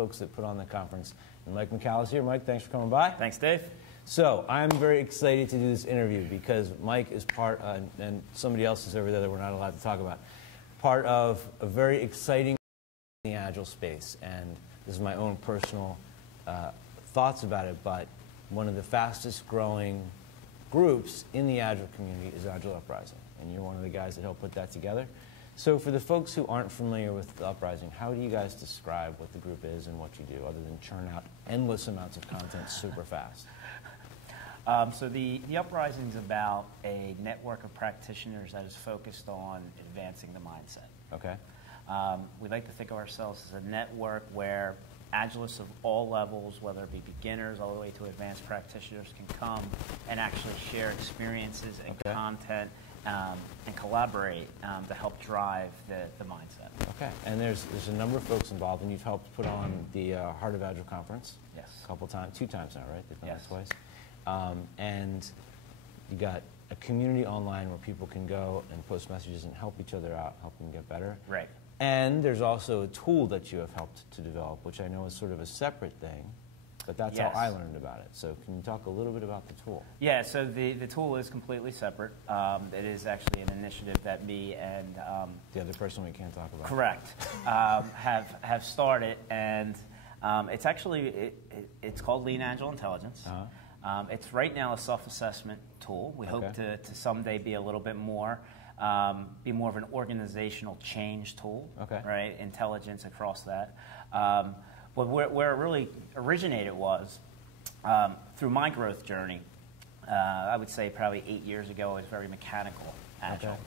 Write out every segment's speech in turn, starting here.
folks that put on the conference. And Mike McCalla's here. Mike, thanks for coming by. Thanks, Dave. So I'm very excited to do this interview because Mike is part, and somebody else is over there that we're not allowed to talk about, part of a very exciting in the Agile space. And this is my own personal thoughts about it, but one of the fastest growing groups in the Agile community is Agile Uprising. And you're one of the guys that helped put that together. So for the folks who aren't familiar with the Uprising, how do you guys describe what the group is and what you do, other than churn out endless amounts of content super fast? So the Uprising is about a network of practitioners that is focused on advancing the mindset. Okay. We like to think of ourselves as a network where Agilists of all levels, whether it be beginners all the way to advanced practitioners, can come and actually share experiences and content and collaborate to help drive the mindset. Okay, and there's a number of folks involved, and you've helped put on the Heart of Agile conference. Yes. A couple times, 2 times now, right? They've done Yes. that twice. And you got a community online where people can go and post messages and help each other out, help them get better. Right. And there's also a tool that you have helped to develop, which I know is sort of a separate thing, but that's how I learned about it. So can you talk a little bit about the tool? Yeah, so the tool is completely separate. It is actually an initiative that me and the other person we can't talk about. Correct. have started, and it's actually it's called Lean Agile Intelligence. It's right now a self-assessment tool. We hope to someday be a little bit more. Be more of an organizational change tool, right? Intelligence across that. But where it really originated was through my growth journey. I would say probably 8 years ago, I was very mechanical Agile.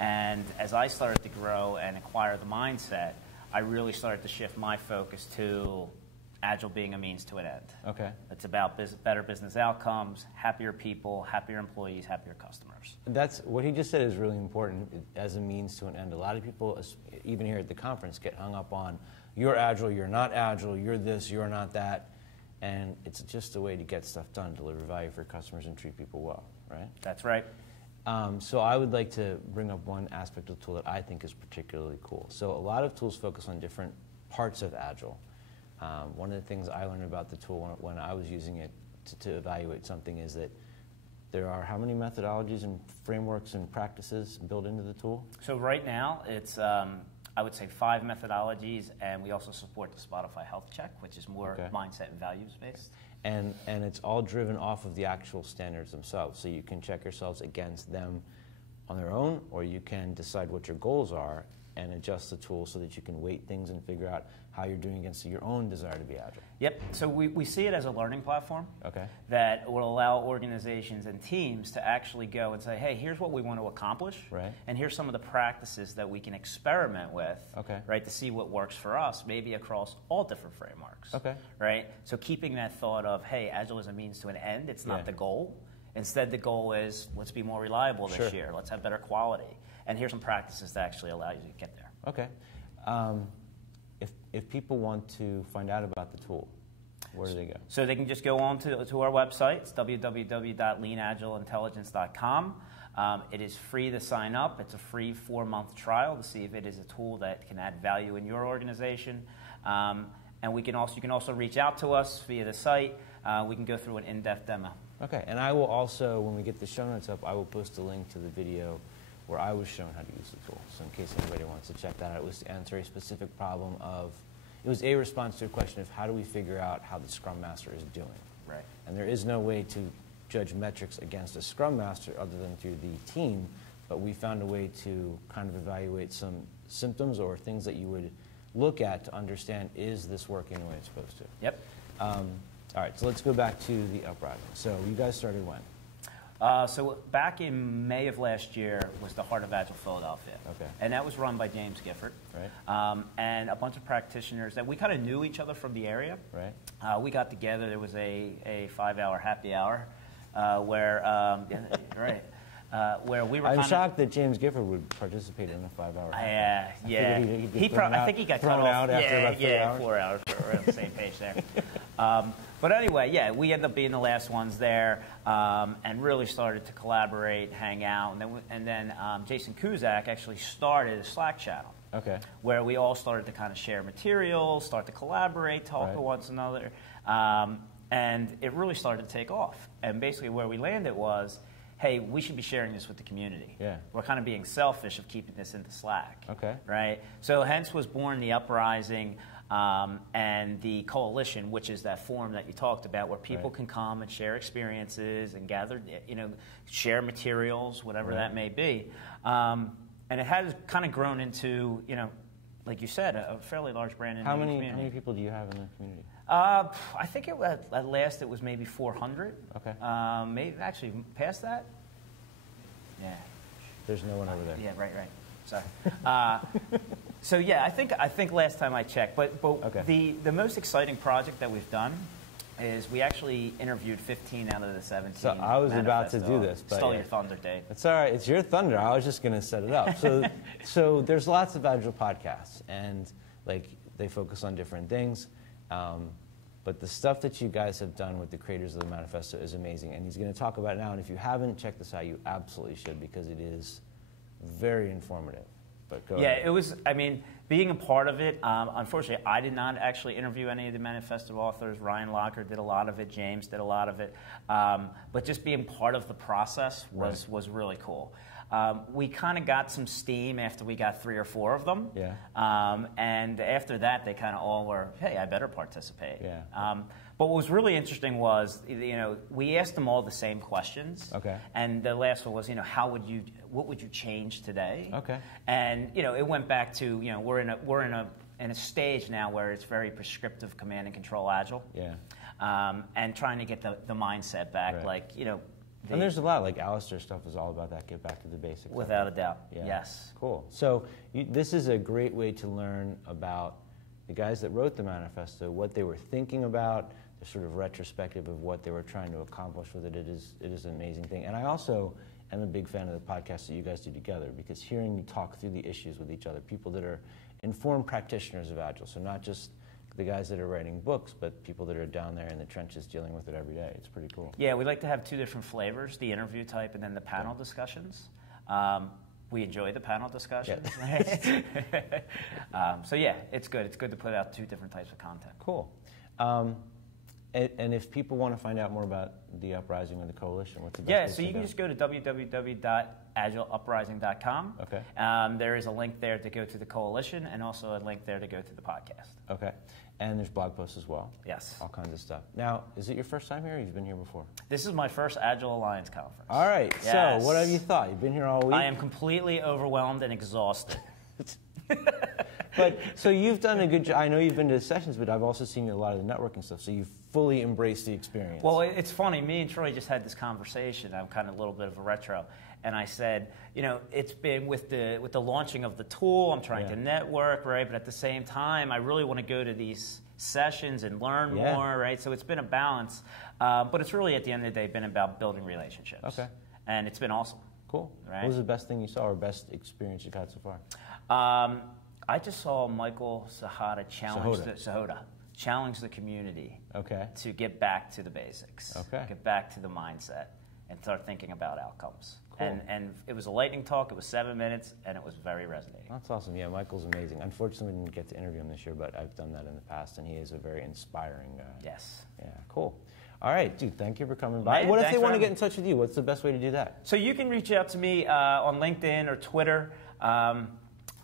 And as I started to grow and acquire the mindset, I really started to shift my focus to Agile being a means to an end. It's about better business outcomes, happier people, happier employees, happier customers. That's what he just said is really important as a means to an end. A lot of people, even here at the conference, get hung up on you're Agile, you're not Agile, you're this, you're not that, and it's just a way to get stuff done, deliver value for customers, and treat people well, right? That's right. So I would like to bring up one aspect of the tool that I think is particularly cool. So a lot of tools focus on different parts of Agile. One of the things I learned about the tool when I was using it to evaluate something is that there are how many methodologies and frameworks and practices built into the tool? So right now it's, I would say 5 methodologies, and we also support the Spotify Health Check, which is more mindset and values based. And it's all driven off of the actual standards themselves. So you can check yourselves against them on their own, or you can decide what your goals are and adjust the tool so that you can weight things and figure out how you're doing against your own desire to be Agile. Yep. So we see it as a learning platform that will allow organizations and teams to actually go and say, hey, here's what we want to accomplish, and here's some of the practices that we can experiment with, right, to see what works for us, maybe across all different frameworks, right? So keeping that thought of, hey, Agile is a means to an end, it's not the goal. Instead, the goal is, let's be more reliable this year, let's have better quality, and here's some practices that actually allow you to get there. If people want to find out about the tool, where do they go? So they can just go on to our website. It's www.leanagileintelligence.com. It is free to sign up. It's a free 4-month trial to see if it is a tool that can add value in your organization. And you can also reach out to us via the site. We can go through an in-depth demo. Okay, and I will also, when we get the show notes up, I will post a link to the video where I was shown how to use the tool. So in case anybody wants to check that out, it was to answer a specific problem of, it was a response to a question of how do we figure out how the Scrum Master is doing. Right. And there is no way to judge metrics against a Scrum Master other than through the team, but we found a way to kind of evaluate some symptoms or things that you would look at to understand, is this working the way it's supposed to? Yep. All right, so let's go back to the Uprising. So you guys started when? So back in May of last year was the Heart of Agile Philadelphia. And that was run by James Gifford. And a bunch of practitioners that we kind of knew each other from the area. We got together. There was a 5-hour happy hour where, where we were I'm shocked that James Gifford would participate in a 5-hour happy hour. I think he got thrown out after about 4 hours. 4 hours. We're on the same page there. But anyway, yeah, we ended up being the last ones there and really started to collaborate, hang out. And then Jason Kuzak actually started a Slack channel. Okay. Where we all started to kind of share materials, start to collaborate, talk to one another, and it really started to take off. And basically where we landed was, hey, we should be sharing this with the community. Yeah. We're kind of being selfish of keeping this into Slack. Okay. Right? So hence was born the Uprising and the Coalition, which is that forum that you talked about, where people can come and share experiences and gather, share materials, whatever that may be. And it has kind of grown into, like you said, a fairly large brand in the community. How many people do you have in the community? I think at last it was maybe 400. Okay. Maybe actually past that. Yeah. There's no one over there. Yeah. Right. Sorry. So yeah, I think last time I checked, but the most exciting project that we've done is we actually interviewed 15 out of the 17. So I was about to do this, but stole your thunder, Dave. It's all right. It's your thunder. I was just going to set it up. So there's lots of Agile podcasts, and they focus on different things. But the stuff that you guys have done with the creators of the manifesto is amazing, and he's going to talk about it now. And if you haven't checked this out, you absolutely should, because it is very informative. But go ahead. It was. I mean, being a part of it. Unfortunately, I did not actually interview any of the manifesto authors. Ryan Locker did a lot of it. James did a lot of it. But just being part of the process was really cool. We kind of got some steam after we got 3 or 4 of them. Yeah. And after that, they kind of all were, hey, I better participate. Yeah. But what was really interesting was, we asked them all the same questions. Okay. And the last one was, what would you change today? Okay. And it went back to, we're in a stage now where it's very prescriptive command and control Agile. Yeah. And trying to get the mindset back, and there's a lot, like Alistair's stuff is all about that, get back to the basics. Without a doubt, yeah. Yes. Cool. So this is a great way to learn about the guys that wrote the manifesto, what they were thinking about, the sort of retrospective of what they were trying to accomplish with it. It is an amazing thing. And I also am a big fan of the podcast that you guys do together, because hearing you talk through the issues with each other, people that are informed practitioners of Agile, so not just the guys that are writing books, but people that are down there in the trenches dealing with it every day. It's pretty cool. Yeah, we like to have 2 different flavors, the interview type and then the panel discussions. We enjoy the panel discussions. Yeah. So yeah, it's good. It's good to put out 2 different types of content. Cool. And if people want to find out more about the Uprising or the Coalition, what's the best place so you can just go to www.agileuprising.com. Okay. There is a link there to go to the Coalition, and also a link there to go to the podcast. Okay. And there's blog posts as well. Yes. All kinds of stuff. Now, is it your first time here, or you've been here before? This is my first Agile Alliance conference. All right. Yes. So what have you thought? You've been here all week? I am completely overwhelmed and exhausted. But so you've done a good job. I know you've been to the sessions, but I've also seen you a lot of the networking stuff. So you've fully embraced the experience. Well, it's funny. Me and Troy just had this conversation. I'm kind of a little bit of a retro, and I said, it's been with the launching of the tool. I'm trying to network, right? But at the same time, I really want to go to these sessions and learn more, right? So it's been a balance, but it's really at the end of the day been about building relationships. Okay. And it's been awesome. Cool. Right? What was the best thing you saw, or best experience you've had so far? I just saw Michael Sahada challenge the community to get back to the basics, get back to the mindset, and start thinking about outcomes. Cool. And it was a lightning talk. It was 7 minutes, and it was very resonating. That's awesome. Yeah, Michael's amazing. Unfortunately, we didn't get to interview him this year, but I've done that in the past, and he is a very inspiring guy. Yes. Yeah, cool. All right, dude, thank you for coming by. What if they want to get in touch with you? What's the best way to do that? So you can reach out to me on LinkedIn or Twitter.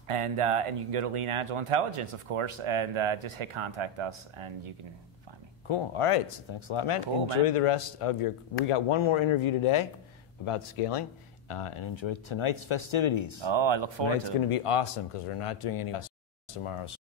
And you can go to Lean Agile Intelligence, of course, and just hit contact us, and you can find me. Cool. All right. So thanks a lot, man. Cool, enjoy the rest of your. We got one more interview today about scaling, and enjoy tonight's festivities. Oh, I look forward to it. Tonight's going to be awesome because we're not doing any tomorrow.